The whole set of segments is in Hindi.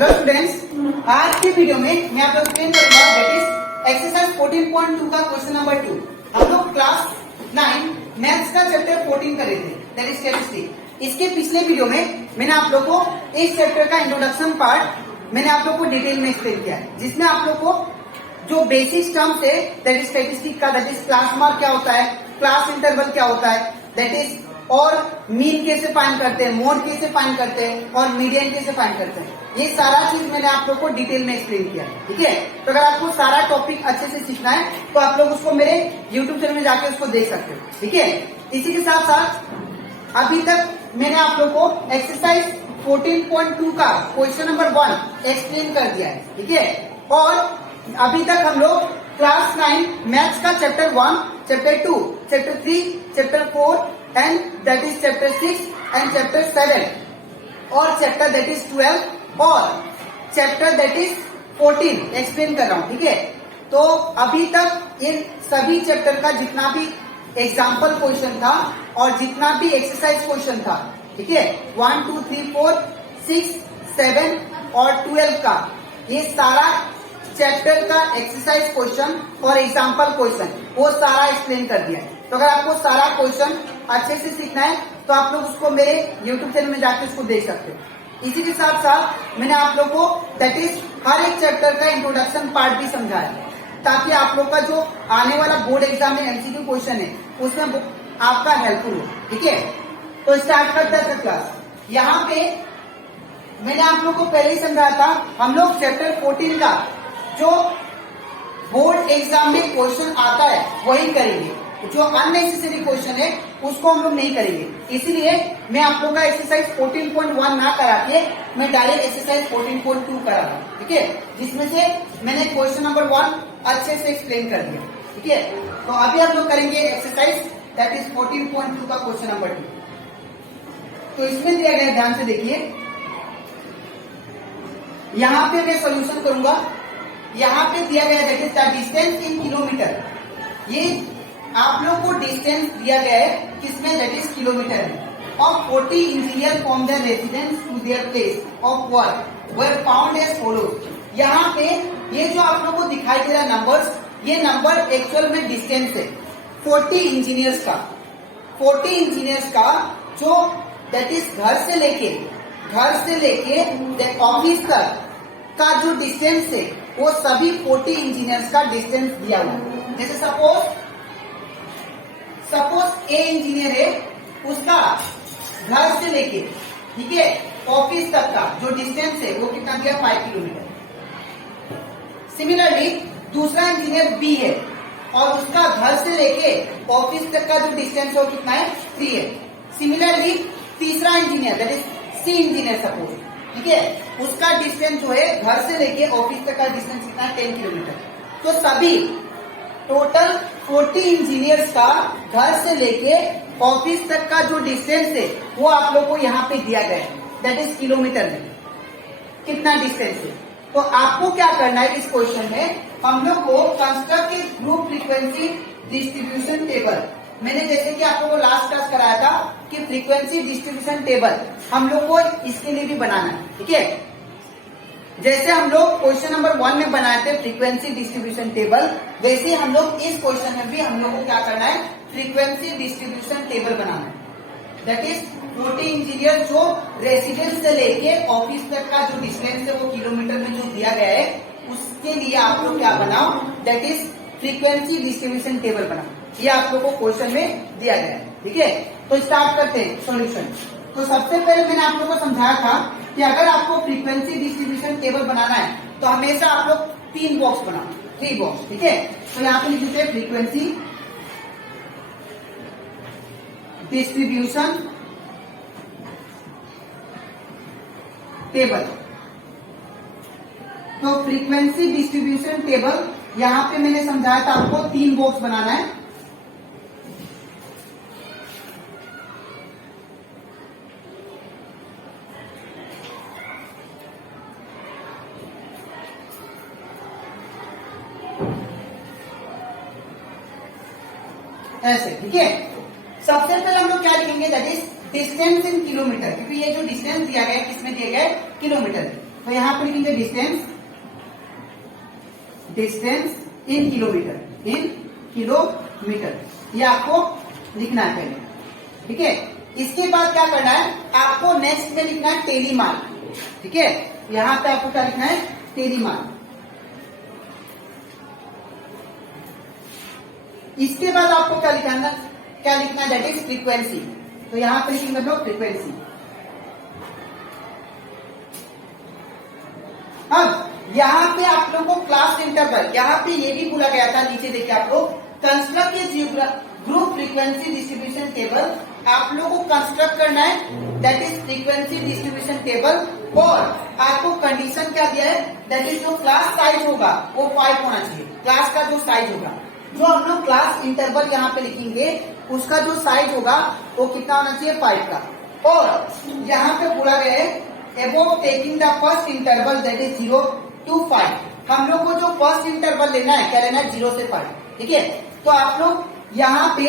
हेलो स्टूडेंट्स, आज की वीडियो में मैं आप लोग एक्सप्लेन करूंगा दैट इज एक्सरसाइज 14.2 का क्वेश्चन नंबर 2। हम लोग क्लास 9 मैथ्स का चैप्टर 14 कर रहे थे दैट इज स्टैटिस्टिक्स। इसके पिछले वीडियो में मैंने आप लोग को इस चैप्टर का इंट्रोडक्शन पार्ट मैंने आप लोग को डिटेल में एक्सप्लेन किया है, जिसमें आप लोग को जो बेसिक टर्म्स है दैट इज स्टैटिस्टिक्स का, दैट इज क्लास मार्क क्या होता है, क्लास इंटरवल क्या होता है, दैट इज और मीन कैसे फाइंड करते हैं, मोड कैसे फाइंड करते हैं और मीडियन कैसे फाइंड करते हैं, ये सारा चीज मैंने आप लोग को डिटेल में एक्सप्लेन किया है। ठीक है, तो अगर आपको सारा टॉपिक अच्छे से सीखना है तो आप लोग उसको मेरे यूट्यूब चैनल में जाके उसको देख सकते हो। ठीक है, इसी के साथ साथ अभी तक मैंने आप लोग को एक्सरसाइज 14.2 का क्वेश्चन नंबर 1 एक्सप्लेन कर दिया है। ठीक है, और अभी तक हम लोग क्लास 9 मैथ्स का chapter 1, chapter 2, chapter 3, chapter 4 and that is chapter 6 and chapter 7 और चैप्टर दैट इज 12 और चैप्टर दैट इज 14 एक्सप्लेन कर रहा हूं। ठीक है, तो अभी तक इन सभी चैप्टर का जितना भी एग्जाम्पल क्वेश्चन था और जितना भी एक्सरसाइज क्वेश्चन था, ठीक है, 1, 2, 3, 4, 6, 7 और 12 का ये सारा चैप्टर का एक्सरसाइज क्वेश्चन और एग्जाम्पल क्वेश्चन वो सारा एक्सप्लेन कर दिया है। तो अगर आपको सारा क्वेश्चन अच्छे से सीखना है तो आप लोग उसको मेरे यूट्यूब चैनल में जाकर उसको देख सकते हो। इसी के साथ साथ मैंने आप लोग को दैट इज हर एक चैप्टर का इंट्रोडक्शन पार्ट भी समझाया ताकि आप लोग का जो आने वाला बोर्ड एग्जाम में एमसीक्यू क्वेश्चन है उसमें आपका हेल्पफुल हो। ठीक है, तो स्टार्ट करते हैं क्लास। यहाँ पे मैंने आप लोग को पहले ही समझाया था, हम लोग चैप्टर 14 का जो बोर्ड एग्जाम में क्वेश्चन आता है वही करेंगे, जो अननेसेसरी क्वेश्चन है उसको हम लोग नहीं करेंगे। इसीलिए मैं आप लोग का एक्सरसाइज 14.1 ना करा के मैं डायरेक्ट एक्सरसाइज 14.2 करा रहा हूँ। ठीक है, जिसमें से मैंने क्वेश्चन नंबर 1 अच्छे से एक्सप्लेन कर दिया। ठीक है, तो अभी हम लोग करेंगे एक्सरसाइज दैट इज 14.2 का क्वेश्चन नंबर 2। तो इसमें दिया गया, ध्यान से देखिए, यहाँ पे मैं सोल्यूशन करूंगा। यहाँ पे दिया गया that is the distance in kilometer. ये आप लोग को डिस्टेंस दिया गया है किसमें, दैट इज किलोमीटर में। Of 40 engineer from their residence to their place of work were found as follows. यहाँ पे ये जो आप लोग को दिखाई दे रहा नंबर्स, ये नंबर एक्चुअल में डिस्टेंस है 40 इंजीनियर्स का। 40 इंजीनियर्स का जो दैट इज घर से लेके ऑफिस तक का जो डिस्टेंस है वो सभी 40 इंजीनियर्स का डिस्टेंस दिया हुआ। जैसे सपोज ए इंजीनियर है, उसका घर से लेके, ठीक है, ऑफिस तक का जो डिस्टेंस है वो कितना दिया, 5 किलोमीटर। सिमिलरली दूसरा इंजीनियर बी है और उसका घर से लेके ऑफिस तक का जो डिस्टेंस है वो कितना है, 3 है। सिमिलरली तीसरा engineer that is C engineer suppose, ठीक है, उसका डिस्टेंस जो है घर से लेके ऑफिस तक का डिस्टेंस कितना है, 10 किलोमीटर। तो सभी टोटल 40 इंजीनियर्स का घर से लेके ऑफिस तक का जो डिस्टेंस है वो आप लोग को यहाँ पे दिया गया है, दैट इज किलोमीटर में कितना डिस्टेंस है। तो आपको क्या करना है, इस क्वेश्चन में हम लोग को कंस्ट्रक्ट ए ग्रुप फ्रीक्वेंसी डिस्ट्रीब्यूशन टेबल। मैंने जैसे कि आप लोगों को लास्ट क्लास कराया था कि फ्रीक्वेंसी डिस्ट्रीब्यूशन टेबल हम लोग को इसके लिए भी बनाना है। ठीक है, जैसे हम लोग क्वेश्चन नंबर 1 में बनाए थे फ्रीक्वेंसी डिस्ट्रीब्यूशन टेबल, वैसे हम लोग इस क्वेश्चन में भी हम लोग को क्या करना है, फ्रीक्वेंसी डिस्ट्रीब्यूशन टेबल बनाना है। दैट इज 40 इंजीनियर जो रेसिडेंस से लेके ऑफिस तक का जो डिस्टेंस है वो किलोमीटर में जो दिया गया है, उसके लिए आप लोग क्या बनाओ, that is frequency distribution table बनाओ। ये आप लोग को क्वेश्चन में दिया गया है। ठीक है, तो स्टार्ट करते हैं सॉल्यूशन। तो सबसे पहले मैंने आप लोग को समझाया था कि अगर आपको फ्रीक्वेंसी डिस्ट्रीब्यूशन टेबल बनाना है तो हमेशा आप लोग 3 बॉक्स बनाओ, 3 बॉक्स। ठीक है, तो यहाँ पे लिख देते हैं फ्रीक्वेंसी डिस्ट्रीब्यूशन टेबल। तो फ्रीक्वेंसी डिस्ट्रीब्यूशन टेबल यहाँ पे मैंने समझाया था आपको 3 बॉक्स बनाना है। ऐसे, ठीक है, सबसे पहले हम लोग क्या लिखेंगे, that is distance in kilometre, क्योंकि ये जो डिस्टेंस दिया गया है किसमें दिया गया है, किलोमीटर। तो यहाँ पर लिखेंगे distance, distance in kilometre, in kilometer, ये आपको लिखना है पहले, ठीक है। इसके बाद क्या करना है, आपको नेक्स्ट में लिखना है टेलीमार्क, ठीक है। यहां पे आपको क्या लिखना है, टेलीमार्क। इसके बाद आपको क्या लिखना है, दैट इज फ्रीक्वेंसी। तो यहां पे लिखेंगे हम लोग फ्रीक्वेंसी। अब यहाँ पे आप लोगों को क्लास इंटरवल, यहाँ पे ये भी बोला गया था, नीचे देखिए आप लोग, कंस्ट्रक्ट ए ग्रुप फ्रीक्वेंसी डिस्ट्रीब्यूशन टेबल। आप लोगों को कंस्ट्रक्ट करना है, that is frequency distribution table. और आपको कंडीशन क्या दिया है, दैट इज जो क्लास साइज होगा वो 5 होना चाहिए। क्लास का जो साइज होगा, जो हम लोग क्लास इंटरवल यहाँ पे लिखेंगे, उसका जो साइज होगा वो कितना होना चाहिए, 5 का। और यहाँ पे बोला गया है above taking the first interval that is 0 to 5, हम लोग को जो फर्स्ट इंटरवल लेना है, क्या लेना है, 0 से 5, ठीक है। तो आप लोग यहाँ पे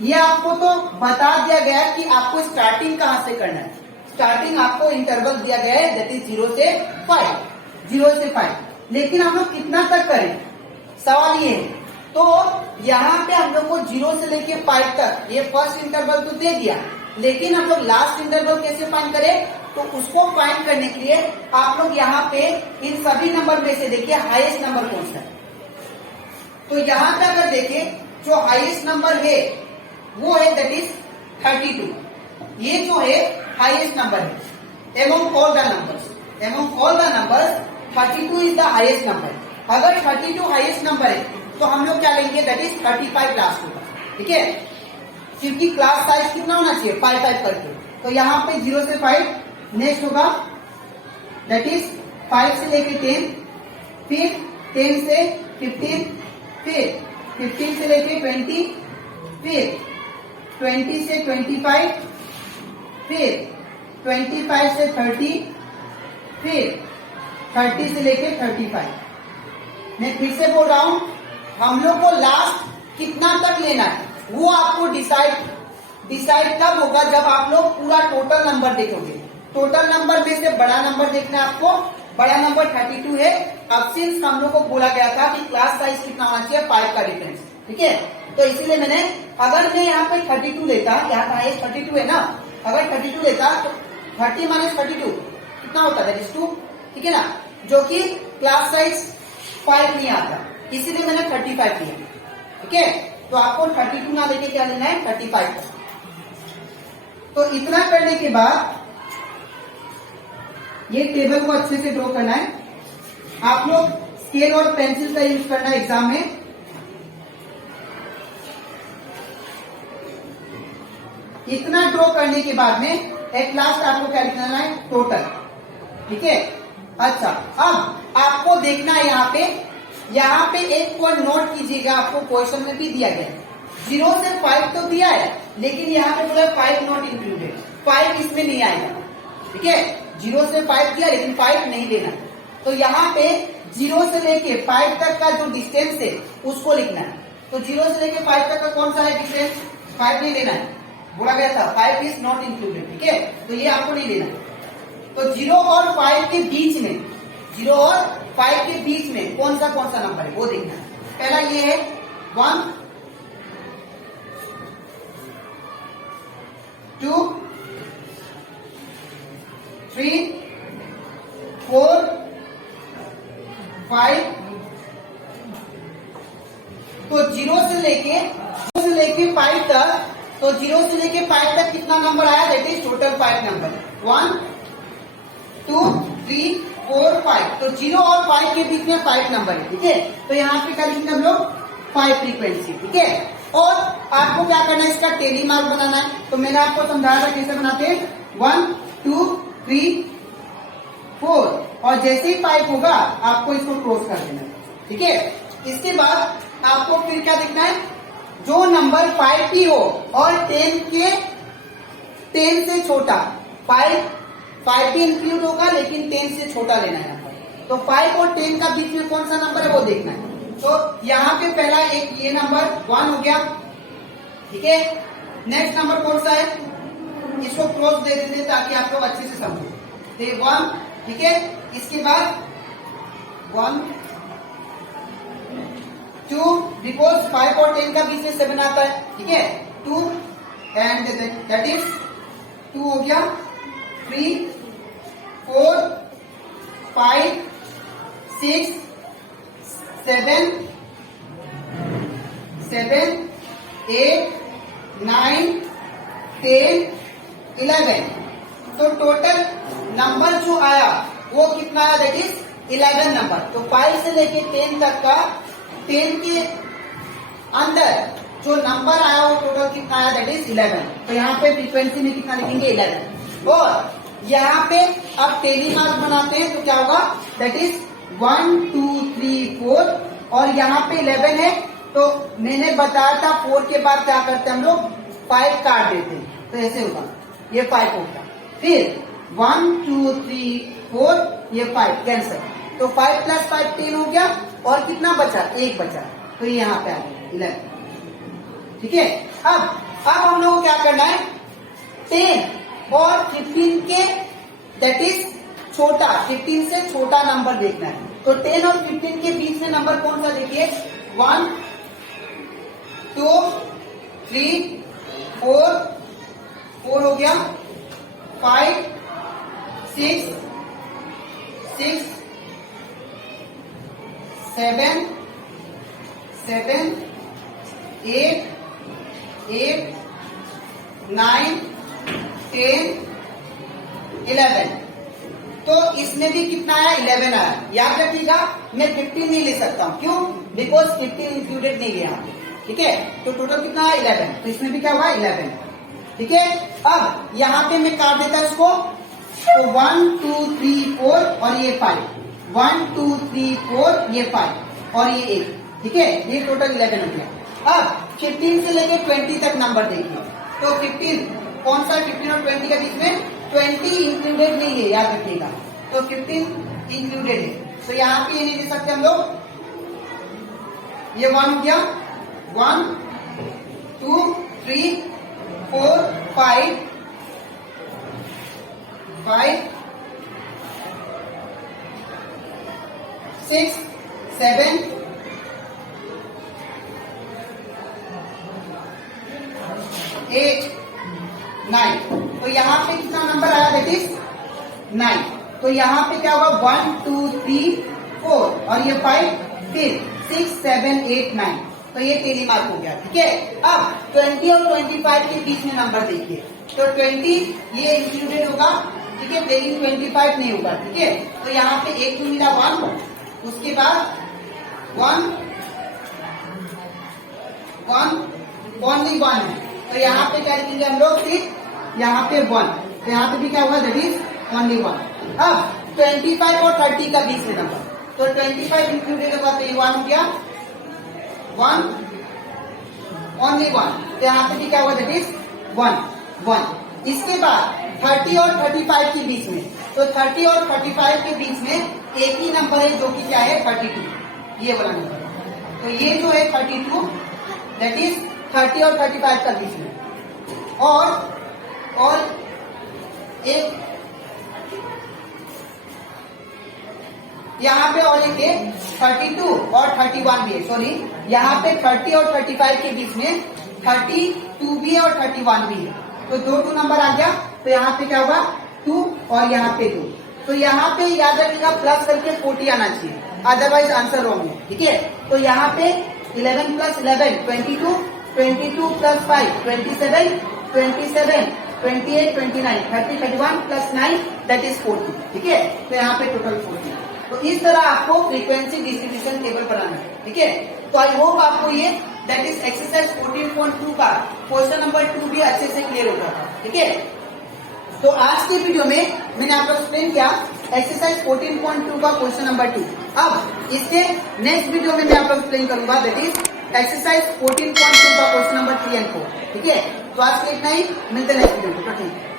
ये आपको तो बता दिया गया है कि आपको स्टार्टिंग कहाँ से करना है। स्टार्टिंग आपको इंटरवल दिया गया है दैट इज 0 से 5, 0 से 5, लेकिन हम लोग कितना तक करें, सवाल ये है। तो यहाँ पे हम लोग को 0 से लेके 5 तक ये फर्स्ट इंटरवल तो दे दिया, लेकिन हम लोग लास्ट इंटरवल कैसे फाइंड करें, तो उसको फाइंड करने के लिए आप लोग यहाँ पे इन सभी नंबर में से देखिए हाईएस्ट नंबर कौन सा है। तो यहाँ पे अगर देखें, जो हाईएस्ट नंबर है वो है दैट इज 32। ये जो है हाईएस्ट नंबर है among all the numbers, among all the numbers 32 is the highest number. अगर 32 हाईएस्ट नंबर है तो हम लोग क्या लेंगे, दैट इज 35 लास्ट होगा, ठीक है, क्योंकि क्लास साइज कितना होना चाहिए, 5 करके। तो यहाँ पे 0 से 5, नेक्स्ट होगा दैट इज 5 से लेके 10, फिर 10 से 15, फिर 15 से लेके 20, फिर 20 से 25, फिर 25 से 30, फिर 30 से लेके 35। मैं फिर से बोल रहा हूं, हम लोग को लास्ट कितना तक लेना है वो आपको डिसाइड तब होगा जब आप लोग पूरा टोटल नंबर देखोगे। टोटल नंबर में से बड़ा नंबर देखना है आपको, बड़ा नंबर 32 है। अब सिंस हम लोग को बोला गया था कि क्लास साइज कितना होना चाहिए, 5 का डिफरेंस, ठीक है। तो इसीलिए मैंने, अगर मैं यहाँ पे 32 लेता, यहाँ का हाईएस्ट 32 है ना, अगर 32 लेता तो 30 माइनस 32 कितना होता है, दैट इज 2, ठीक है ना, जो कि क्लास साइज 5 नहीं आता, इसीलिए मैंने 35 लिया, ठीक है। तो आपको 32 ना लेके क्या लेना है, 35 का। तो इतना करने के बाद ये टेबल को अच्छे से ड्रॉ करना है। आप लोग स्केल और पेंसिल का यूज करना है एग्जाम में। इतना ड्रॉ करने के बाद में एट लास्ट आपको क्या लिखना है, टोटल, ठीक है। अच्छा, अब आपको देखना है यहाँ पे एक पॉइंट नोट कीजिएगा, आपको क्वेश्चन में भी दिया गया है। 0 से 5 तो दिया है, लेकिन यहाँ पे बोला 5 नॉट इंक्लूडेड, 5 इसमें नहीं आएगा, ठीक है। 0 से 5 दिया लेकिन 5 नहीं लेना। तो यहाँ पे 0 से लेके 5 तक का जो डिस्टेंस है उसको लिखना है। तो 0 से लेके 5 तक का कौन सा है डिस्टेंस, 5 नहीं लेना है, बोला गया था 5 इज नॉट इंक्लूडेड, ठीक है। तो ये आपको नहीं लेना। तो 0 और 5 के बीच में, 0 और 5 के बीच में कौन सा नंबर है वो देखना है। पहला ये है 1, 2, 3, 4, 5। तो 0 से लेके 5 तक, तो 0 से लेके 5 तक कितना नंबर आया, दैट इज टोटल 5 नंबर, 1, 2, 3, 4, 5। तो 0 और 5 के बीच में 5 नंबर है, ठीक है। तो यहाँ पे क्या लिखेंगे हम लोग, 5 फ्रीक्वेंसी, ठीक है। और आपको क्या करना है, इसका टेलीमार्क बनाना है। तो मैंने आपको समझाया था कैसे बनाते हैं, 1, 2, 3, 4, और जैसे ही 5 होगा आपको इसको क्लोज कर देना है, ठीक है। इसके बाद आपको फिर क्या देखना है, जो नंबर 5 की हो और 10 से छोटा, 5 भी इंक्लूड होगा लेकिन 10 से छोटा लेना है नंबर। तो 5 और 10 का बीच में कौन सा नंबर है वो देखना है। तो यहाँ पे पहला एक ये नंबर 1 हो गया, ठीक है। नेक्स्ट नंबर कौन सा है, इसको क्लोज दे देते ताकि आप लोग अच्छे से समझो। 1, ठीक है। इसके बाद 1 2, बिकॉज 5 और 10 का बीच में 7 आता है, ठीक है। 2 एंड दैट इज 2 हो गया, 3 4 5 6 7 8 9 10 11। तो टोटल नंबर जो आया वो कितना आया, दैट इज 11 नंबर। तो 5 से लेके 10 तक का 10 के अंदर जो नंबर आया वो टोटल कितना आया, दैट इज 11। तो यहाँ पे फ्रीक्वेंसी में कितना लिखेंगे, 11। और यहाँ पे अब टेली मार्क बनाते हैं तो क्या होगा, दैट इज 1 2 3 4 और यहाँ पे 11 है। तो मैंने बताया था 4 के बाद क्या करते हैं हम लोग, 5 काट देते हैं, तो ऐसे होगा, ये 5 होगा। फिर 1 2 3 4 ये 5 कैंसर, तो 5 + 5 10 हो गया और कितना बचा, 1 बचा, तो ये यहाँ पे आ गया 11, ठीक है। अब हम लोग को क्या करना है, 10 और 15 के दैट इज छोटा, 15 से छोटा नंबर देखना है। तो 10 और 15 के बीच में नंबर कौन सा देखिए, 1 2 3 4 हो गया, 5 6 7 8 9 10 11। तो इसमें भी कितना आया, 11 आया। याद रखिएगा मैं 15 नहीं ले सकता हूं, क्यों, बिकॉज 15 इंक्लूडेड नहीं है यहाँ पे, ठीक है। तो टोटल कितना है, 11। तो इसमें भी क्या हुआ, 11, ठीक है। अब यहाँ पे मैं काट देता इसको, तो 1 2 3 4 और ये 5, 1 2 3 4 ये 5 और ये 1, ठीक है। ये टोटल 11 हो गया। अब 15 से लेके 20 तक नंबर देखिए, तो 15 कौन सा, 15 और 20 के बीच में 20 इंक्लूडेड नहीं है, याद रखिएगा। तो 15 इंक्लूडेड है, तो यहाँ पे ये नहीं दे सकते हम लोग, ये 1 हो गया, 1 2 3 4 5 6 7 8 9। तो यहाँ पे कितना नंबर आया, दैट इज 9। तो यहाँ पे क्या होगा, 1 2 3 4 और ये 5, फिर 6 7 8 9। तो ये टेली मार्क हो गया, ठीक है। अब 20 और 25 के बीच में नंबर देखिए, तो 20 ये इंक्लूडेड होगा, ठीक है, लेकिन 25 नहीं होगा, ठीक है। तो यहाँ पे एक तो मिला 1, उसके बाद 1 ओनली 1 है, तो यहाँ पे क्या लिखेंगे हम लोग, फिर यहाँ पे 1, तो यहाँ पे भी क्या होगा, दैट इज ओनली 1। अब 25 और 30 का बीच में नंबर, तो 25 इंक्लूडेड होगा, तो ये 1 हो गया, 1 ओनली 1, तो यहाँ पे भी क्या होगा, दैट इज 1। इसके बाद 30 और 35 के बीच में, तो 30 और 35 के बीच में एक ही नंबर है जो कि क्या है, 32, ये वाला नंबर। तो ये जो है 32, दैट इज 30 और 35 का बीच में। और एक यहाँ पे और एक है 32 और 31 भी है, सॉरी यहाँ पे 30 और 35 के बीच में 32 भी है और 31 भी है, तो 2 नंबर आ गया। तो यहाँ पे क्या होगा, 2 और यहाँ पे 2। तो यहाँ पे याद रखिएगा प्लस करके 40 आना चाहिए, अदरवाइज आंसर रॉन्ग है, ठीक है। तो यहाँ पे 11 + 11 22, 22 + 5 27, 27 28 29 30 31 + 9 दैट इज 40, ठीक है। तो यहाँ पे टोटल 40। तो इस तरह आपको फ्रीक्वेंसी डिस्ट्रीब्यूशन टेबल बनाना है, ठीक है। तो आई होप आपको ये दैट इज एक्सरसाइज 14.2 का क्वेश्चन नंबर 2 भी अच्छे से क्लियर होगा, ठीक है। तो आज की वीडियो में मैंने आपको एक्सप्लेन किया एक्सरसाइज 14.2 का क्वेश्चन नंबर 2। अब इसके नेक्स्ट वीडियो में मैं आपको एक्सप्लेन करूंगा दैट इज एक्सरसाइज 14.2 का क्वेश्चन नंबर 3 और 4, ठीक है। तो आज के इतना ही, मिलते हैं नेक्स्ट वीडियो में, ठीक है।